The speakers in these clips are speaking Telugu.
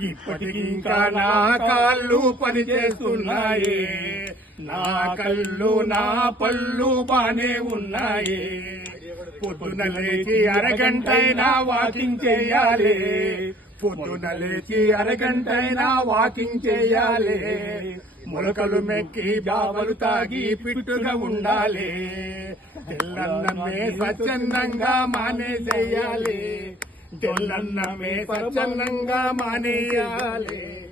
ఇప్పటికింకా నా కాళ్ళు పనిచేస్తున్నాయి నా కళ్ళు నా పళ్ళు బానే ఉన్నాయి. పొద్దున లేచి అరగంటైనా వాకింగ్ చేయాలి. పొద్దున లేచి అరగంటైనా వాకింగ్ చేయాలి. మొలకలు మెక్కి బావలు తాగి పిట్టుగా ఉండాలి. తెల్లన్నమే స్వచ్ఛందంగా మానేసేయాలి. జొన్నన్నమే స్వచ్ఛందంగా మానేయాలి.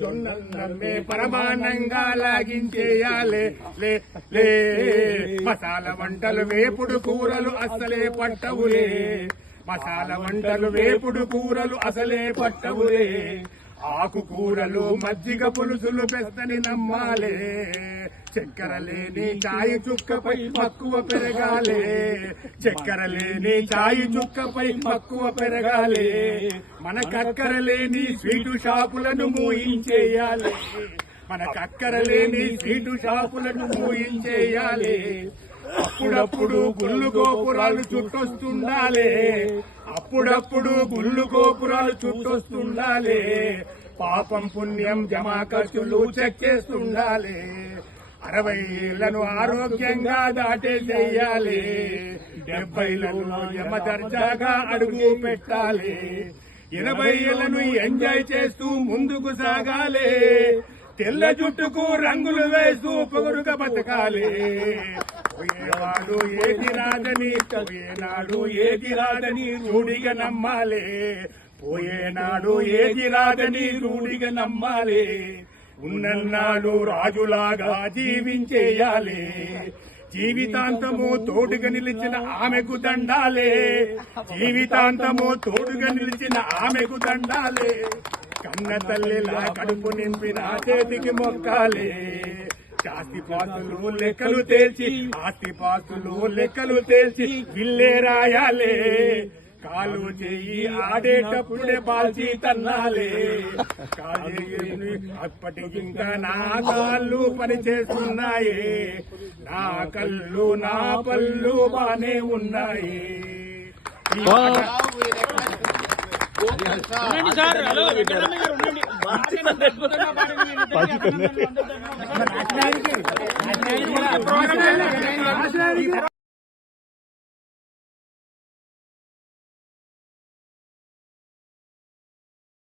జొన్నన్నమే పరమానంగా లాగించేయాలి. లే లే. మసాలా వంటలు వేపుడు కూరలు అసలే పట్టవులే. మసాలా వంటలు వేపుడు కూరలు అసలే పట్టవులే. ఆకుకూరలు మజ్జిగ పులుసులు పెస్తని నమ్మాలే. చక్కెర లేని చాయి చుక్కపై మక్కువ పెరగాలే. చక్కెర లేని చాయి చుక్కపై మక్కువ పెరగాలి. మన కక్కర లేని స్వీటు షాపులను మూయించేయాలి. మన కక్కర లేని స్వీటు షాపులను మూయించేయాలి. అప్పుడప్పుడు గుళ్ళు గోపురాలు చుట్టొస్తుండాలి. అప్పుడప్పుడు గుళ్ళు గోపురాలు చుట్టొస్తుండాలి. పాపం పుణ్యం జమా ఖర్చులు చెక్ చేస్తుండాలి. అరవై ఏళ్ళను ఆరోగ్యంగా దాటేసేయాలి డెబ్బైలను యమ దర్జాగా అడుగు పెట్టాలి. ఇరవై ఏళ్ళను ఎంజాయ్ చేస్తూ ముందుకు సాగాలి. తెల్ల జుట్టుకు రంగులు వేస్తూ పొగరుగా బతకాలి. పోయేవాడు ఏది రాదని పోయేనాడు ఏది రాదని రూఢిగా నమ్మాలి. పోయేనాడు ఏది రాదని రూఢిగా నమ్మాలి. ఉన్నన్నాడు రాజులాగా జీవించేయాలి. జీవితాంతము తోడుగా నిలిచిన ఆమెకు దండాలే. జీవితాంతము తోడుగా నిలిచిన ఆమెకు దండాలే. కన్న తల్లిలా కడుపు నింపిన చేతికి మొక్కాలే. ఆస్తి పాస్తులు లెక్కలు తేల్చి ఆస్తి పాస్తులు లెక్కలు తేల్చి పిల్లే రాయాలే. కాలు చెయ్యి ఆడేటప్పుడే బాల్చి తన్నాలే. కాలు చెయ్యి అప్పటికి ఇంకా నా కాళ్ళు పనిచేస్తున్నాయి. నా కళ్ళు నా పళ్ళు బానే ఉన్నాయి. ఉండండి